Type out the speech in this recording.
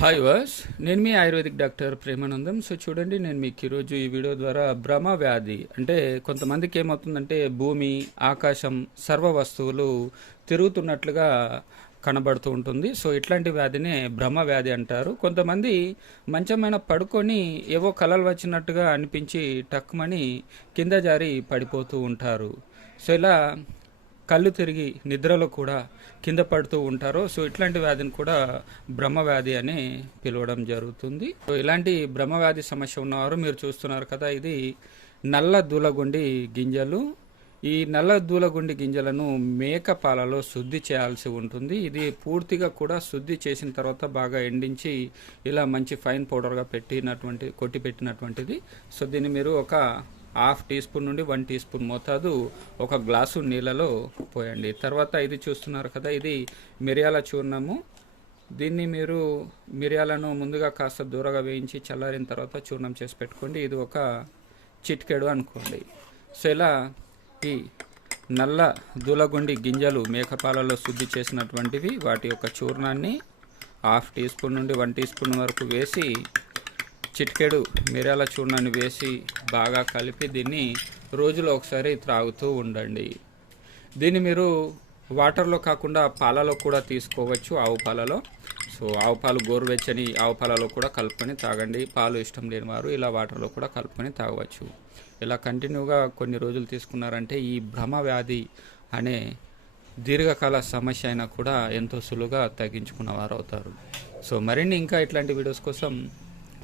Hi వాస్ నేను మీ ఆయుర్వేదిక్ డాక్టర్ ప్రేమానందం. సో చూడండి నేను మీకు ఈరోజు ఈ వీడియో ద్వారా భ్రమ వ్యాధి అంటే కొంతమందికి ఏమవుతుందంటే భూమి ఆకాశం సర్వ వస్తువులు తిరుగుతున్నట్లుగా కనబడుతూ ఉంటుంది. సో ఇట్లాంటి వ్యాధినే భ్రమ వ్యాధి అంటారు. కొంతమంది మంచమైన పడుకొని ఏవో కలలు వచ్చినట్టుగా అనిపించి టక్కుమని కింద జారి పడిపోతూ ఉంటారు. సో ఇలా కళ్ళు తిరిగి నిద్రలో కూడా కింద పడుతూ ఉంటారో సో ఇట్లాంటి వ్యాధిని కూడా బ్రహ్మ వ్యాధి అని పిలవడం జరుగుతుంది. సో ఇలాంటి బ్రహ్మ వ్యాధి సమస్య ఉన్నవారు మీరు చూస్తున్నారు కదా ఇది నల్ల దూలగుండి గింజలు. ఈ నల్ల దూలగుండి గింజలను మేక పాలలో శుద్ధి చేయాల్సి ఉంటుంది. ఇది పూర్తిగా కూడా శుద్ధి చేసిన తర్వాత బాగా ఎండించి ఇలా మంచి ఫైన్ పౌడర్గా పెట్టినటువంటి కొట్టి పెట్టినటువంటిది. సో దీన్ని మీరు ఒక హాఫ్ టీ స్పూన్ నుండి వన్ టీ స్పూన్ మోతాదు ఒక గ్లాసు నీళ్ళలో పోయండి. తర్వాత ఇది చూస్తున్నారు కదా ఇది మిరియాల చూర్ణము. దీన్ని మీరు మిరియాలను ముందుగా కాస్త దూరగా వేయించి చల్లారిన తర్వాత చూర్ణం చేసి పెట్టుకోండి. ఇది ఒక చిటికెడు అనుకోండి. సో ఇలా ఈ నల్ల దూలగుండి గింజలు మేకపాలలో శుద్ధి చేసినటువంటివి వాటి యొక్క చూర్ణాన్ని హాఫ్ టీ స్పూన్ నుండి వన్ టీ స్పూన్ వరకు వేసి చిట్కెడు మిరియాల చూర్ణాన్ని వేసి బాగా కలిపి దీన్ని రోజులో ఒకసారి త్రాగుతూ ఉండండి. దీన్ని మీరు వాటర్లో కాకుండా పాలలో కూడా తీసుకోవచ్చు ఆవు పాలలో. సో ఆవు పాలు గోరువెచ్చని ఆవు పాలలో కూడా కలుపుకొని తాగండి. పాలు ఇష్టం లేని వారు ఇలా వాటర్లో కూడా కలుపుకొని తాగవచ్చు. ఇలా కంటిన్యూగా కొన్ని రోజులు తీసుకున్నారంటే ఈ భ్రమ వ్యాధి అనే దీర్ఘకాల సమస్య అయినా కూడా ఎంతో సులువుగా తగ్గించుకున్న వారు అవుతారు. సో మరిన్ని ఇంకా ఇట్లాంటి వీడియోస్ కోసం